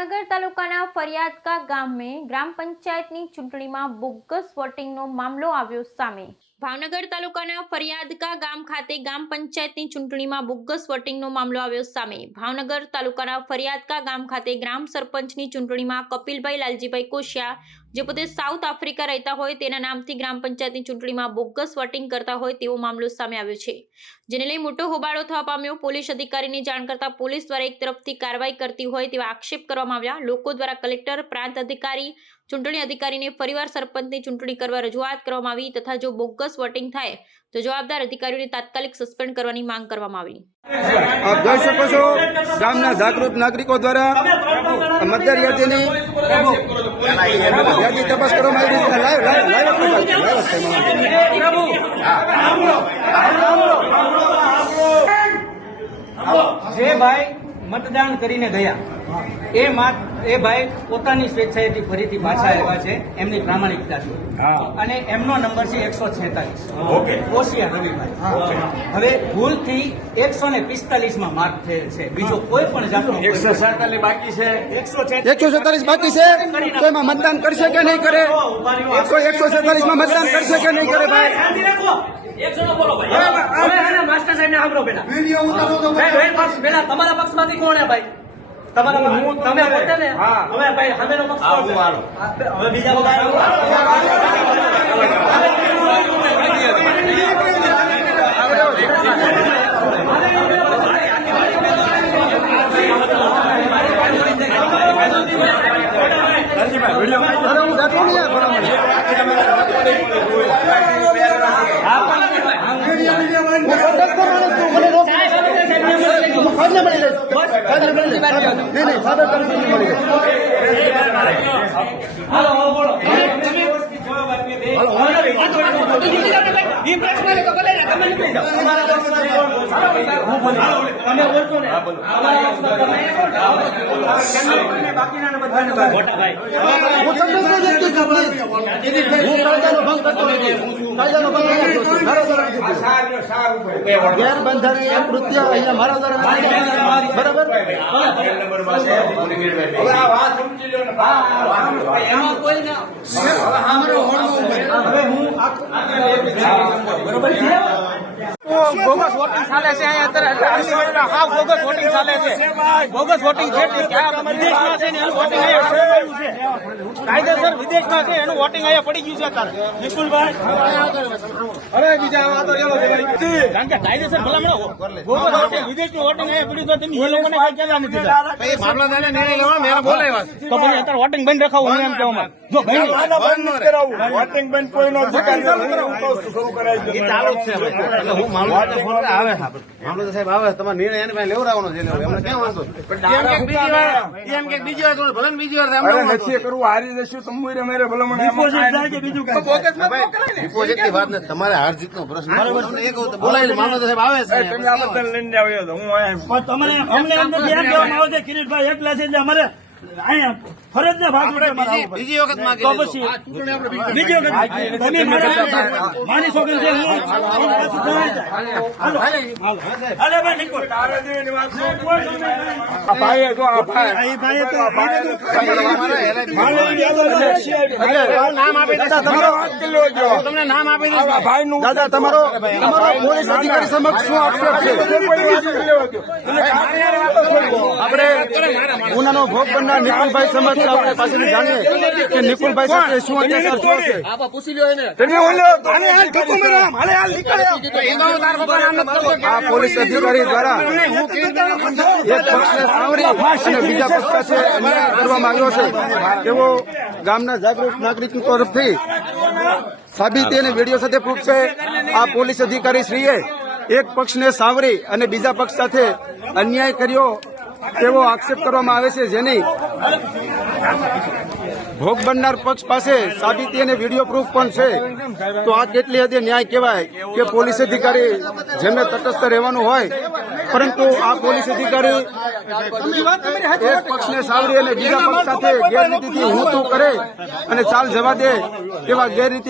ભાવનગર તાલુકાના ફરિયાદકા ગામે ગ્રામ પંચાયતની ચૂંટણીમાં બોગસ વોટિંગનો મામલો આવ્યો સામે। ભાવનગર તાલુકાના ફરિયાદકા ગામ ખાતે ગ્રામ પંચાયતની ચૂંટણીમાં બોગસ વોટિંગનો મામલો આવ્યો સામે। ભાવનગર તાલુકાના ફરિયાદકા ગામ ખાતે ગ્રામ સરપંચની ચૂંટણીમાં કપિલભાઈ લાલજીભાઈ કોશિયા જે પોતે સાઉથ આફ્રિકા રહેતા હોય તેના નામથી ગ્રામ પંચાયતની ચૂંટણીમાં બોગસ વોટિંગ કરતા હોય તેવો મામલો સામે આવ્યો છે, જેને લઈ મોટો હોબાળો થવા પામ્યો। પોલીસ અધિકારીને જાણ કરતા પોલીસ દ્વારા એક તરફથી કાર્યવાહી કરતી હોય તેવા આક્ષેપ કરવામાં આવ્યા। લોકો દ્વારા કલેક્ટર, પ્રાંત અધિકારી, ચૂંટણી અધિકારીને ફરીવાર સરપંચની ચૂંટણી કરવા રજૂઆત કરવામાં આવી તથા જો બોગસ વોટિંગ થાય તો જવાબદાર અધિકારીઓને તાત્કાલિક સસ્પેન્ડ કરવાની માંગ કરવામાં આવી। આપ જોઈ શકો છો ગામના જાગૃત નાગરિકો દ્વારા મતદાર યાદીની તપાસ કરવામાં આવી છે। જે ભાઈ મતદાન કરીને ગયા એ ભાઈ પોતાની સ્વેચ્છાએથી ફરીથી પાછા આવ્યા છે, એમની પ્રામાણિકતાથી, અને એમનો નંબર છે 146 કોશિયા રવિભાઈ। હવે ભૂલથી 145 માર્ક થયેલ છે, બીજો કોઈ પણ જાતનો 147 બાકી છે, 147 બાકી છે, તો એમાં મતદાન કરશે કે નહીં કરે? 147 માં મતદાન કરશે કે નહીં કરે? ભાઈ માસ્ટર સાહેબ ને સાંભળો પેલા તમારા પક્ષમાંથી કોણ હે ભાઈ? તમારા તમે પોતે ને હવે ભાઈ સામેનો પક્ષ હવે બીજા ગેરબંધારણીય કૃત્ય અહીંયા મારા દ્વારા બરાબર બોગસ વોટિંગ ચાલે છે અહીંયા બોગસ વોટિંગ ચાલે છે, બોગસ વોટિંગ છે વિદેશમાં છે ને એનું વોટિંગ અહીંયા થયું છે, કાયદેસર વિદેશમાં છે એનું વોટિંગ અહીંયા પડી ગયું છે અત્યારે નિકુલભાઈ। અરે બીજા કારણ કે કાયદેસર ભલામણ બોગસ વોટિંગ વિદેશનું વોટિંગ અહીંયા પડ્યું તો એ લોકોને કઈ કહેવા નથી મામલતદારને નિર્ણય લેવાનો મેં બોલાવ્યા છે, તો પછી અત્યારે વોટિંગ બંધ રખાવું હું એમ કહેવામાં જો બંધ વોટિંગ બંધ કોઈ નો ચાલુ જ છે હું મામલતદાર સાહેબ આવે તમારે નિર્ણય એને લેવડાવવાનો છે, એમને ક્યાં વાંધો? બીજી વાર નથી કરવું, હારી જશું તમારે મેરે ભલામણ ડિપોઝિટની વાત નથી, તમારે હાર જીતનો પ્રશ્ન બોલાવી મામલતદાર સાહેબ આવે છે તમે આ બધા લઈને આવ્યો તો હું તમને અમને એમ નથી એમ કહેવામાં આવે છે કિરીટભાઈ એકલા છે એટલે અમારે અહીંયા ફરજ ના ભાગ બીજી વખત માંગે તો પછી બીજી વખત તમે માની શકો છે તમને નામ આપી ભાઈ નું દાદા તમારો પોલીસ અધિકારી સમક્ષ શું આક્ષેપ છે? આપણે ગુનાનો ભોગ બનનાર નિકુલભાઈ સમક્ષ આપણે પાછળથી જાણીએ કે નિકુલભાઈ સાથે શું અત્યાચાર થયો છે। આ પોલીસ અધિકારી દ્વારા એક પક્ષને સાવરી અને બીજા પક્ષ સાથે અન્યાય કરવામાં આવ્યો છે તેવો ગામના જાગૃત નાગરિકો તરફથી સાબિતી અને વિડીયો સાથે પ્રૂફ છે। આ પોલીસ અધિકારી શ્રીએ એક પક્ષને સાવરી અને બીજા પક્ષ સાથે અન્યાય કર્યો તેવો આક્ષેપ કરવામાં આવે છે, જેની ભોગ બનનાર પક્ષ પાસે સાબિતી અને વિડીયો પ્રૂફ પણ છે। તો આ કેટલી હદે ન્યાય કહેવાય કે પોલીસ અધિકારી જેમને તટસ્થ રહેવાનું હોય પરંતુ આ પોલીસ અધિકારી એક પક્ષને સાવરી અને બીજા પક્ષ સાથે ગેરરીતિથી હું તું કરે અને ચાલ જવા દે તેવા ગેરરીતિ